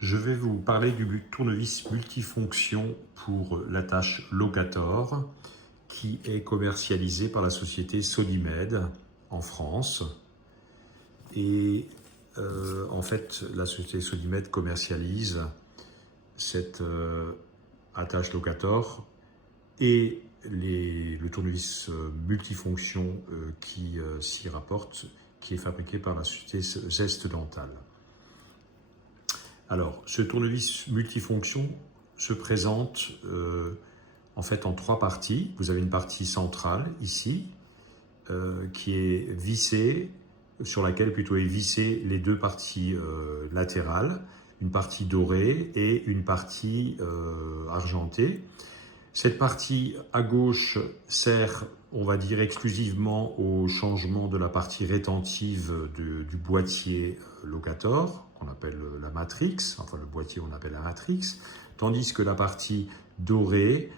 Je vais vous parler du tournevis multifonction pour l'attache Locator qui est commercialisé par la société Sodimed en France. Et en fait, la société Sodimed commercialise cette attache Locator et le tournevis multifonction qui s'y rapporte, qui est fabriqué par la société Zest Dental. Alors, ce tournevis multifonction se présente en fait en trois parties. Vous avez une partie centrale ici qui est vissée, sur laquelle plutôt est vissée les deux parties latérales, une partie dorée et une partie argentée. Cette partie à gauche sert, on va dire, exclusivement au changement de la partie rétentive du boîtier Locator, qu'on appelle la matrix, enfin le boîtier on appelle la matrix, tandis que la partie dorée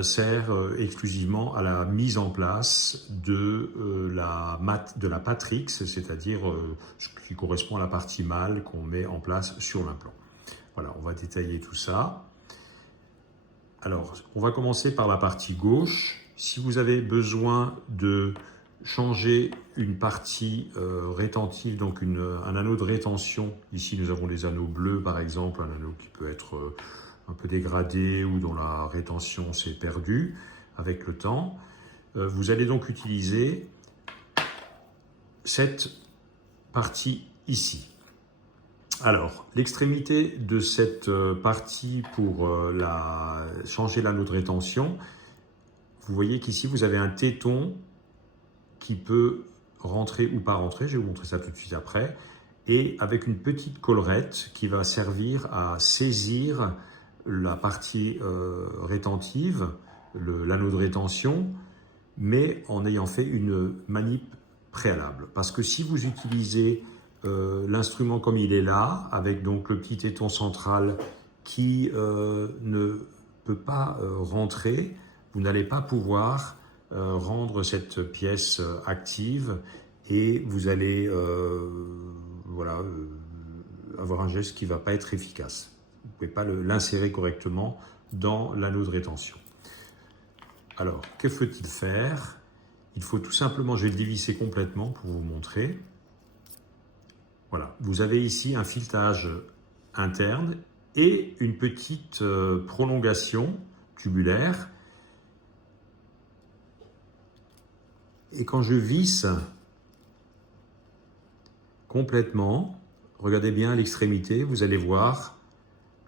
sert exclusivement à la mise en place de la patrix, c'est-à-dire ce qui correspond à la partie mâle qu'on met en place sur l'implant. Voilà, on va détailler tout ça. Alors, on va commencer par la partie gauche. Si vous avez besoin de changer une partie rétentive, donc un anneau de rétention, ici nous avons des anneaux bleus par exemple, un anneau qui peut être un peu dégradé ou dont la rétention s'est perdue avec le temps, vous allez donc utiliser cette partie ici. Alors, l'extrémité de cette partie pour changer l'anneau de rétention, vous voyez qu'ici vous avez un téton qui peut rentrer ou pas rentrer, je vais vous montrer ça tout de suite après, et avec une petite collerette qui va servir à saisir la partie rétentive, l'anneau de rétention, mais en ayant fait une manip préalable. Parce que si vous utilisez l'instrument comme il est là, avec donc le petit téton central qui ne peut pas rentrer, vous n'allez pas pouvoir rendre cette pièce active et vous allez avoir un geste qui ne va pas être efficace. Vous ne pouvez pas l'insérer correctement dans l'anneau de rétention. Alors, que faut-il faire? Il faut tout simplement, je vais le dévisser complètement pour vous montrer. Voilà, vous avez ici un filetage interne et une petite prolongation tubulaire. Et quand je visse complètement, regardez bien à l'extrémité, vous allez voir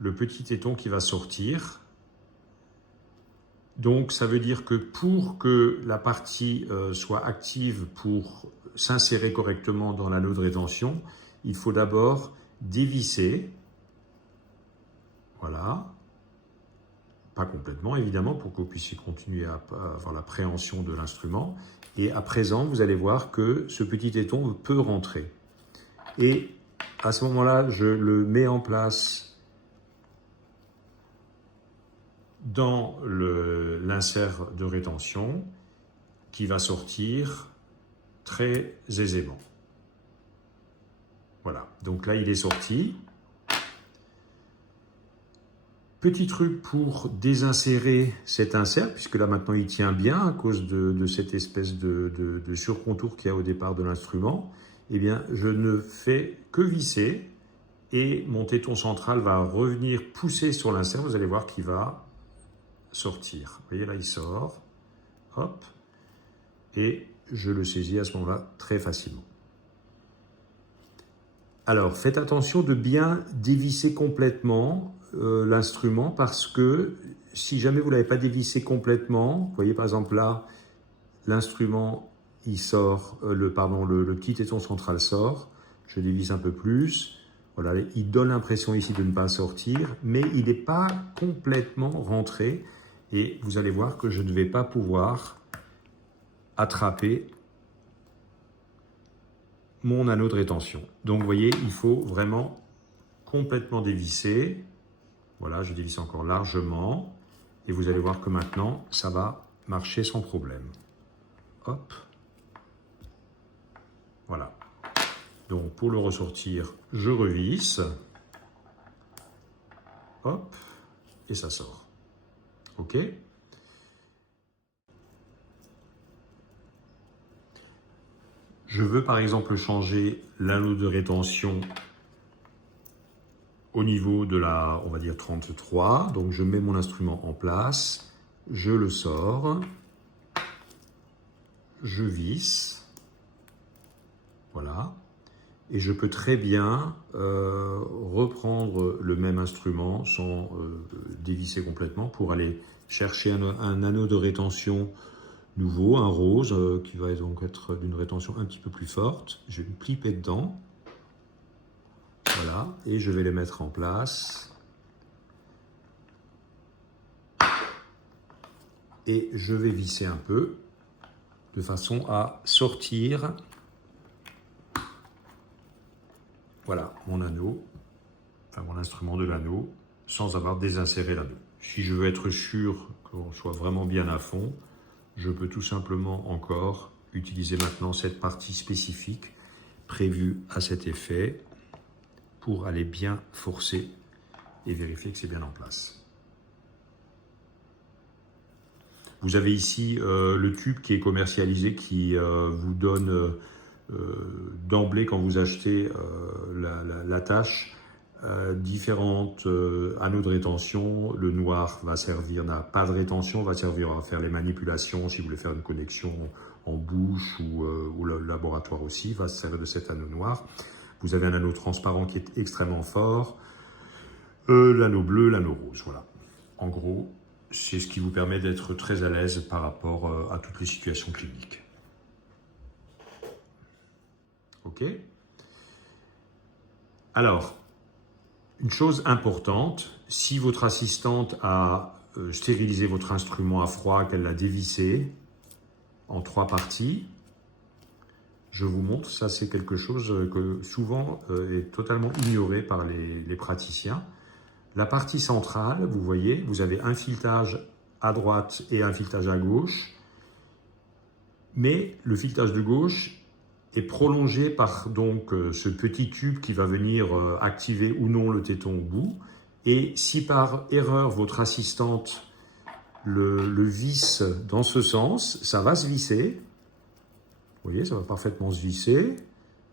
le petit téton qui va sortir. Donc ça veut dire que pour que la partie soit active pour s'insérer correctement dans l'anneau de rétention, il faut d'abord dévisser, voilà, pas complètement évidemment pour que vous puissiez continuer à avoir l'appréhension de l'instrument. Et à présent, vous allez voir que ce petit téton peut rentrer. Et à ce moment-là, je le mets en place dans l'insert de rétention qui va sortir très aisément. Voilà, donc là il est sorti. Petit truc pour désinsérer cet insert, puisque là maintenant il tient bien à cause de cette espèce de surcontour qu'il y a au départ de l'instrument, eh bien je ne fais que visser et mon téton central va revenir pousser sur l'insert, vous allez voir qu'il va sortir. Vous voyez là il sort, hop, et je le saisis à ce moment-là très facilement. Alors faites attention de bien dévisser complètement l'instrument parce que si jamais vous ne l'avez pas dévissé complètement, vous voyez par exemple là, l'instrument il sort, le petit téton central sort, je dévisse un peu plus, voilà, il donne l'impression ici de ne pas sortir, mais il n'est pas complètement rentré et vous allez voir que je ne vais pas pouvoir attraper mon anneau de rétention. Donc vous voyez, il faut vraiment complètement dévisser. Voilà, je dévisse encore largement et vous allez voir que maintenant, ça va marcher sans problème. Hop. Voilà. Donc pour le ressortir, je revisse. hop, et ça sort. OK? Je veux par exemple changer l'anneau de rétention au niveau de la, on va dire 33. Donc je mets mon instrument en place, je le sors, je visse, voilà. Et je peux très bien reprendre le même instrument sans dévisser complètement pour aller chercher un anneau de rétention nouveau, un rose, qui va donc être d'une rétention un petit peu plus forte. Je vais me clipper dedans. Voilà, et je vais les mettre en place. Et je vais visser un peu, de façon à sortir, voilà, mon anneau, enfin mon instrument de l'anneau, sans avoir désinséré l'anneau. Si je veux être sûr qu'on soit vraiment bien à fond, je peux tout simplement encore utiliser maintenant cette partie spécifique prévue à cet effet pour aller bien forcer et vérifier que c'est bien en place. Vous avez ici le tube qui est commercialisé qui vous donne d'emblée quand vous achetez l'attache différentes anneaux de rétention. Le noir va servir, n'a pas de rétention, va servir à faire les manipulations si vous voulez faire une connexion en bouche ou le laboratoire aussi va se servir de cet anneau noir. Vous avez un anneau transparent qui est extrêmement fort, l'anneau bleu, l'anneau rose, voilà. En gros, c'est ce qui vous permet d'être très à l'aise par rapport à toutes les situations cliniques. OK? Alors, une chose importante, si votre assistante a stérilisé votre instrument à froid, qu'elle l'a dévissé en 3 parties, je vous montre, ça c'est quelque chose que souvent est totalement ignoré par les praticiens. La partie centrale, vous voyez, vous avez un filetage à droite et un filetage à gauche, mais le filetage de gauche est prolongé par donc ce petit tube qui va venir activer ou non le téton au bout. Et si par erreur votre assistante le visse dans ce sens, ça va se visser. Vous voyez, ça va parfaitement se visser,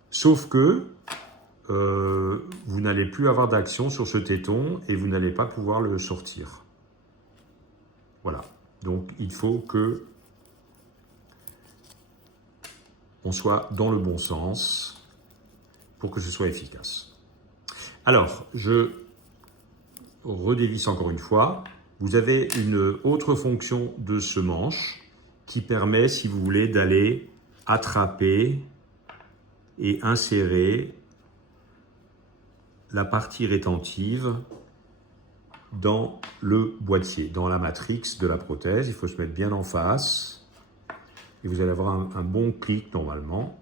sauf que vous n'allez plus avoir d'action sur ce téton et vous n'allez pas pouvoir le sortir. Voilà, donc il faut que on soit dans le bon sens pour que ce soit efficace. Alors, je redévisse encore une fois. Vous avez une autre fonction de ce manche qui permet, si vous voulez, d'aller attraper et insérer la partie rétentive dans le boîtier, dans la matrix de la prothèse. Il faut se mettre bien en face et vous allez avoir un bon clic normalement.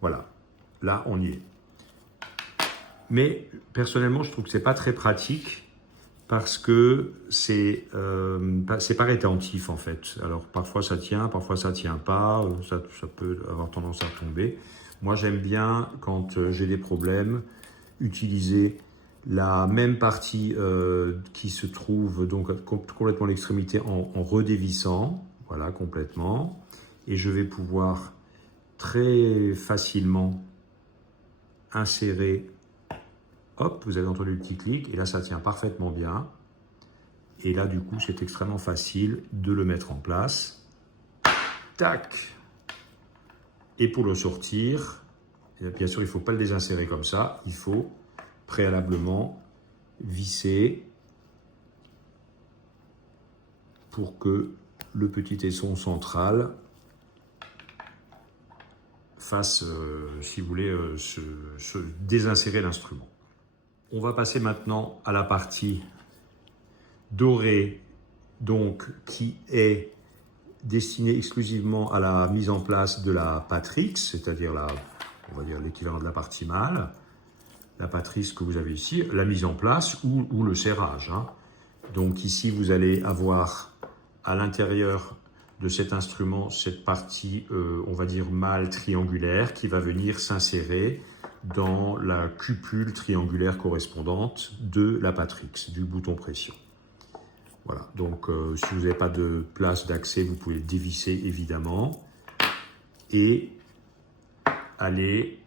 Voilà, là on y est. Mais personnellement, je trouve que c'est pas très pratique parce que c'est pas rétentif en fait. Alors parfois ça tient, parfois ça tient pas, ça peut avoir tendance à tomber. Moi j'aime bien quand j'ai des problèmes utiliser la même partie qui se trouve donc complètement à l'extrémité en redévissant, voilà complètement, et je vais pouvoir très facilement insérer. Hop, vous avez entendu le petit clic, et là ça tient parfaitement bien. Et là du coup c'est extrêmement facile de le mettre en place. Tac. Et pour le sortir, bien sûr il ne faut pas le désinsérer comme ça, il faut préalablement visser pour que le petit tesson central fasse, si vous voulez, se désinsérer l'instrument. On va passer maintenant à la partie dorée, donc qui est destinée exclusivement à la mise en place de la patrix, c'est-à-dire on va dire l'équivalent de la partie mâle, la patrix que vous avez ici, la mise en place ou le serrage. Hein. Donc ici, vous allez avoir à l'intérieur de cet instrument cette partie, on va dire mâle triangulaire, qui va venir s'insérer dans la cupule triangulaire correspondante de la Patrix, du bouton pression. Voilà, donc si vous n'avez pas de place d'accès, vous pouvez dévisser évidemment et aller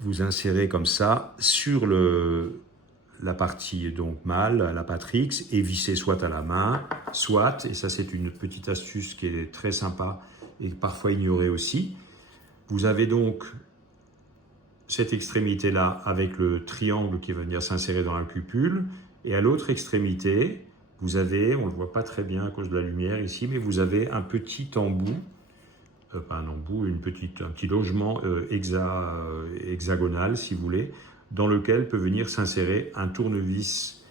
vous insérer comme ça sur la partie donc mâle, la Patrix, et visser soit à la main, soit, et ça c'est une petite astuce qui est très sympa et parfois ignorée aussi, vous avez donc cette extrémité-là avec le triangle qui va venir s'insérer dans la cupule, et à l'autre extrémité, vous avez, on ne le voit pas très bien à cause de la lumière ici, mais vous avez un petit embout, pas un embout, un petit logement hexagonal, si vous voulez, dans lequel peut venir s'insérer un tournevis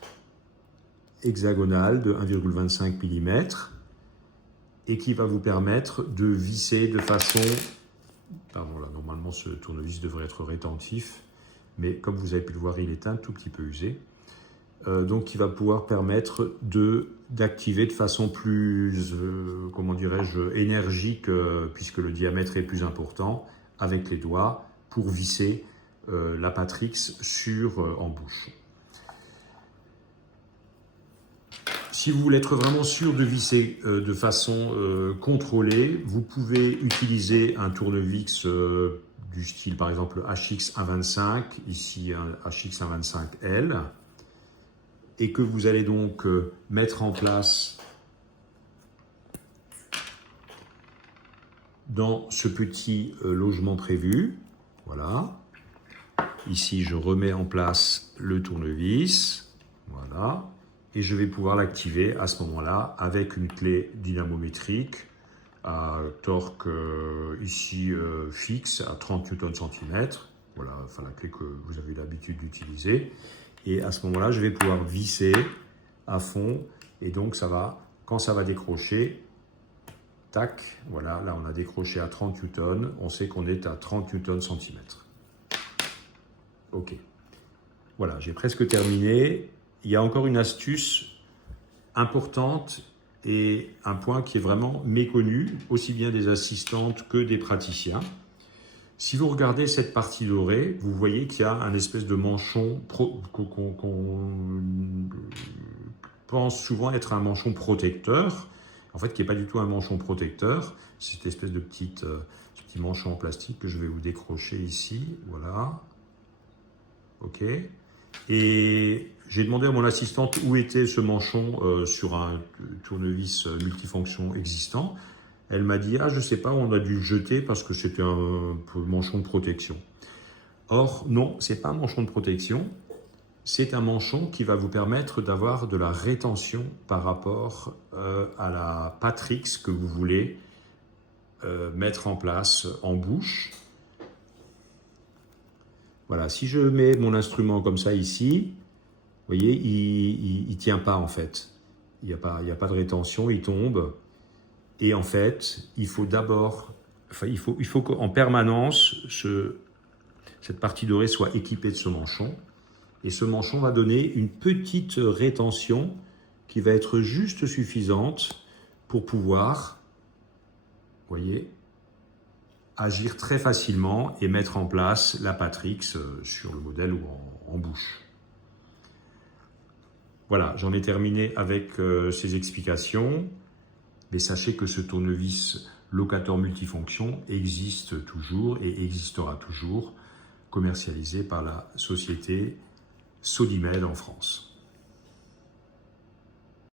hexagonal de 1,25 mm et qui va vous permettre de visser de façon... Pardon, là, normalement, ce tournevis devrait être rétentif, mais comme vous avez pu le voir, il est un tout petit peu usé. Donc, qui va pouvoir permettre d'activer de façon plus, comment dirais-je, énergique, puisque le diamètre est plus important, avec les doigts, pour visser la Patrix en bouche. Si vous voulez être vraiment sûr de visser de façon contrôlée, vous pouvez utiliser un tournevis du style par exemple HX125, ici un HX125L, et que vous allez donc mettre en place dans ce petit logement prévu. Voilà. Ici, je remets en place le tournevis. Voilà. Et je vais pouvoir l'activer à ce moment-là avec une clé dynamométrique à torque ici fixe à 30 Nm/cm. Voilà, enfin la clé que vous avez l'habitude d'utiliser. Et à ce moment-là, je vais pouvoir visser à fond. Et donc, ça va, quand ça va décrocher, tac, voilà, là on a décroché à 30 Newton. On sait qu'on est à 30 Nm/cm. Ok. Voilà, j'ai presque terminé. Il y a encore une astuce importante et un point qui est vraiment méconnu, aussi bien des assistantes que des praticiens. Si vous regardez cette partie dorée, vous voyez qu'il y a un espèce de manchon qu'on pense souvent être un manchon protecteur, en fait qui n'est pas du tout un manchon protecteur, c'est cette espèce de petit manchon en plastique que je vais vous décrocher ici, voilà, ok. Et j'ai demandé à mon assistante où était ce manchon sur un tournevis multifonction existant. Elle m'a dit « Ah, je ne sais pas, on a dû le jeter parce que c'était un manchon de protection. » Or, non, ce n'est pas un manchon de protection. C'est un manchon qui va vous permettre d'avoir de la rétention par rapport à la Patrix que vous voulez mettre en place en bouche. Voilà, si je mets mon instrument comme ça ici, vous voyez, il ne tient pas en fait. Il n'y a pas de rétention, il tombe. Et en fait, il faut d'abord, il faut qu'en permanence, cette partie dorée soit équipée de ce manchon. Et ce manchon va donner une petite rétention qui va être juste suffisante pour pouvoir, vous voyez, agir très facilement et mettre en place la Patrix sur le modèle ou en bouche. Voilà, j'en ai terminé avec ces explications. Mais sachez que ce tournevis locator multifonction existe toujours et existera toujours, commercialisé par la société Sodimed en France.